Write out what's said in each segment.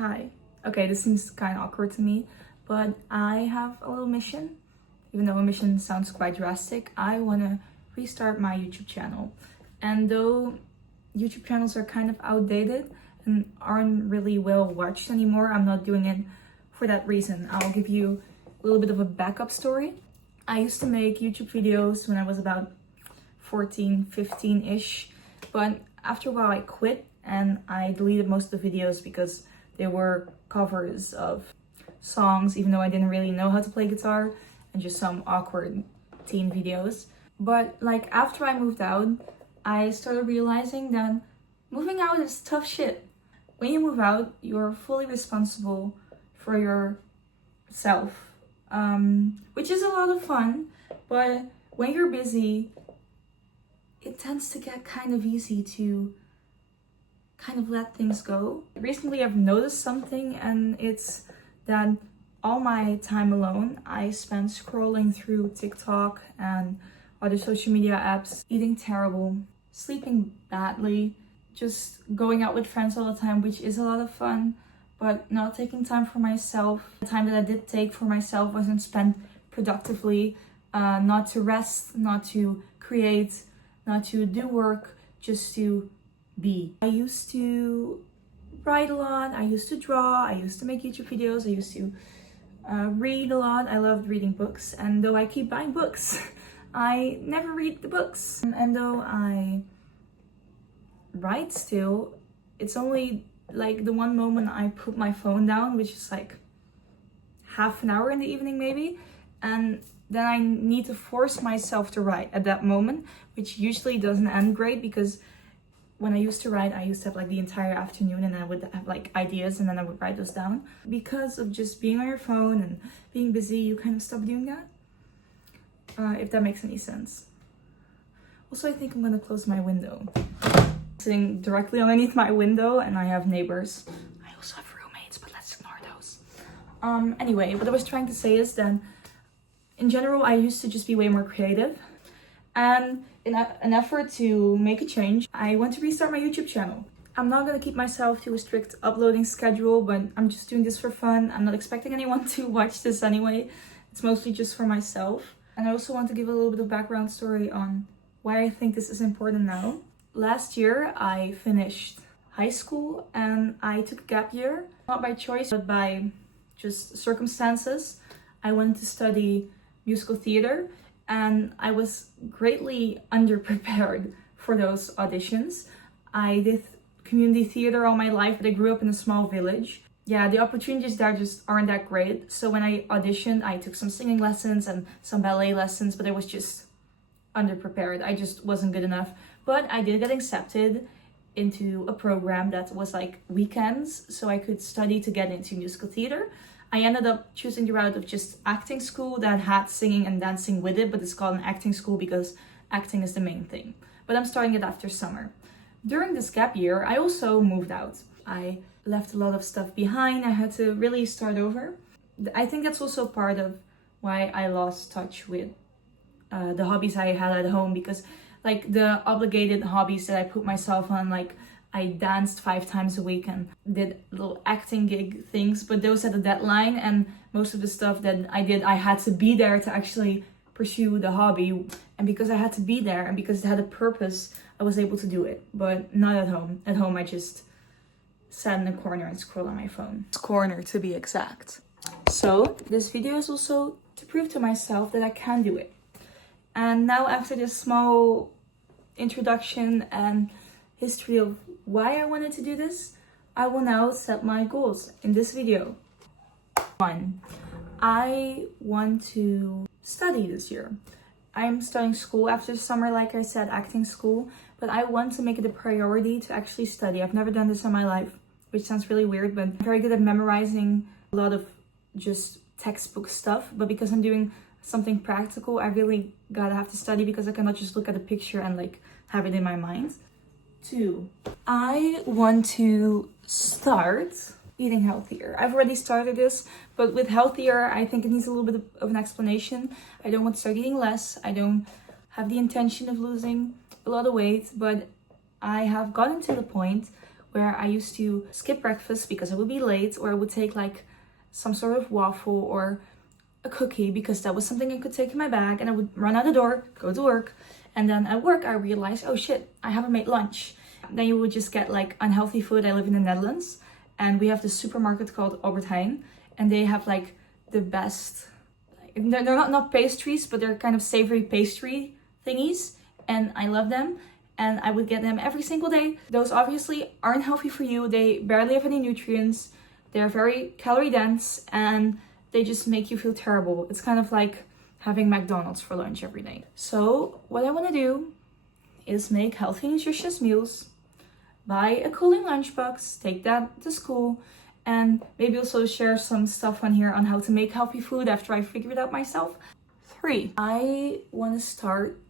Hi. Okay, this seems kind of awkward to me, but I have a little mission. Even though a mission sounds quite drastic, I want to restart my YouTube channel. And though YouTube channels are kind of outdated and aren't really well watched anymore, I'm not doing it for that reason. I'll give you a little bit of a backup story. I used to make YouTube videos when I was about 14, 15-ish, but after a while I quit and I deleted most of the videos because they were covers of songs, even though I didn't really know how to play guitar, and just some awkward teen videos. But like after I moved out, I started realizing that moving out is tough shit. When you move out, you're fully responsible for yourself, which is a lot of fun, but when you're busy, it tends to get kind of easy to kind of let things go. Recently I've noticed something, and it's that all my time alone I spend scrolling through TikTok and other social media apps, eating terrible, sleeping badly, just going out with friends all the time, which is a lot of fun, but not taking time for myself. The time that I did take for myself wasn't spent productively, not to rest, not to create, not to do work, just to be. I used to write a lot, I used to draw, I used to make YouTube videos, I used to read a lot. I loved reading books, and though I keep buying books, I never read the books. And though I write still, it's only like the one moment I put my phone down, which is like half an hour in the evening maybe, and then I need to force myself to write at that moment, which usually doesn't end great, because when I used to write, I used to have like the entire afternoon, and I would have like ideas and then I would write those down. Because of just being on your phone and being busy, you kind of stop doing that. If that makes any sense. Also, I think I'm gonna close my window. Sitting directly underneath my window, and I have neighbors. I also have roommates, but let's ignore those. Anyway, what I was trying to say is that in general, I used to just be way more creative. And in an effort to make a change, I want to restart my YouTube channel. I'm not gonna keep myself to a strict uploading schedule, but I'm just doing this for fun. I'm not expecting anyone to watch this anyway. It's mostly just for myself. And I also want to give a little bit of background story on why I think this is important now. Last year, I finished high school and I took a gap year, not by choice, but by just circumstances. I went to study musical theater, and I was greatly underprepared for those auditions. I did community theater all my life, but I grew up in a small village. Yeah, the opportunities there just aren't that great. So when I auditioned, I took some singing lessons and some ballet lessons, but I was just underprepared. I just wasn't good enough. But I did get accepted into a program that was like weekends, so I could study to get into musical theater. I ended up choosing the route of just acting school that had singing and dancing with it, but it's called an acting school because acting is the main thing. But I'm starting it after summer. During this gap year, I also moved out. I left a lot of stuff behind. I had to really start over. I think that's also part of why I lost touch with the hobbies I had at home, because like the obligated hobbies that I put myself on, like I danced 5 times a week and did little acting gig things, but those had a deadline, and most of the stuff that I did, I had to be there to actually pursue the hobby. And because I had to be there and because it had a purpose, I was able to do it, but not at home. At home, I just sat in a corner and scrolled on my phone. It's corner to be exact. So this video is also to prove to myself that I can do it. And now, after this small introduction and history of why I wanted to do this, I will now set my goals in this video. 1. I want to study this year. I'm starting school after summer, like I said, acting school, but I want to make it a priority to actually study. I've never done this in my life, which sounds really weird, but I'm very good at memorizing a lot of just textbook stuff. But because I'm doing something practical, I really gotta have to study, because I cannot just look at a picture and like have it in my mind. 2. I want to start eating healthier. I've already started this, but with healthier, I think it needs a little bit of an explanation. I don't want to start eating less. I don't have the intention of losing a lot of weight, but I have gotten to the point where I used to skip breakfast because I would be late, or I would take like some sort of waffle or a cookie because that was something I could take in my bag, and I would run out the door, go to work, and then at work I realized, oh shit, I haven't made lunch. Then you would just get like unhealthy food. I live in the Netherlands and we have this supermarket called Albert Heijn, and they have like the best, they're not pastries, but they're kind of savory pastry thingies, and I love them. And I would get them every single day. Those obviously aren't healthy for you. They barely have any nutrients. They're very calorie dense and they just make you feel terrible. It's kind of like having McDonald's for lunch every day. So what I want to do is make healthy, nutritious meals, buy a cooling lunchbox, take that to school, and maybe also share some stuff on here on how to make healthy food after I figure it out myself. 3, I want to start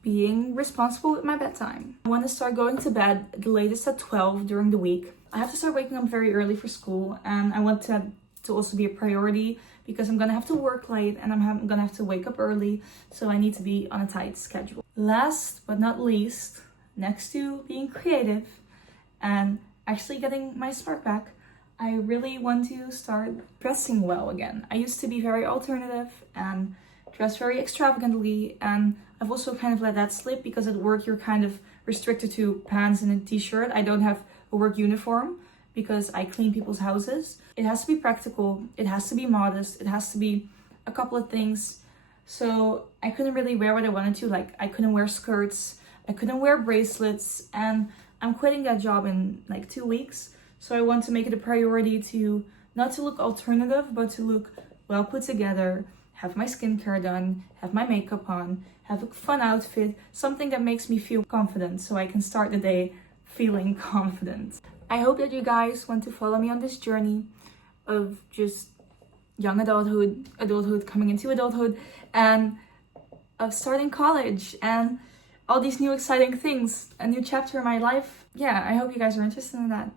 being responsible with my bedtime. I want to start going to bed the latest at 12 during the week. I have to start waking up very early for school, and I want to also be a priority because I'm gonna have to work late and I'm gonna have to wake up early, so I need to be on a tight schedule. Last but not least, next to being creative and actually getting my spark back, I really want to start dressing well again. I used to be very alternative and dress very extravagantly, and I've also kind of let that slip because at work you're kind of restricted to pants and a t-shirt. I don't have a work uniform because I clean people's houses. It has to be practical, it has to be modest, it has to be a couple of things. So I couldn't really wear what I wanted to, like I couldn't wear skirts, I couldn't wear bracelets, and I'm quitting that job in like 2 weeks. So I want to make it a priority to not to look alternative, but to look well put together, have my skincare done, have my makeup on, have a fun outfit, something that makes me feel confident so I can start the day feeling confident. I hope that you guys want to follow me on this journey of just young adulthood coming into adulthood, and of starting college and all these new exciting things, a new chapter in my life. Yeah, I hope you guys are interested in that.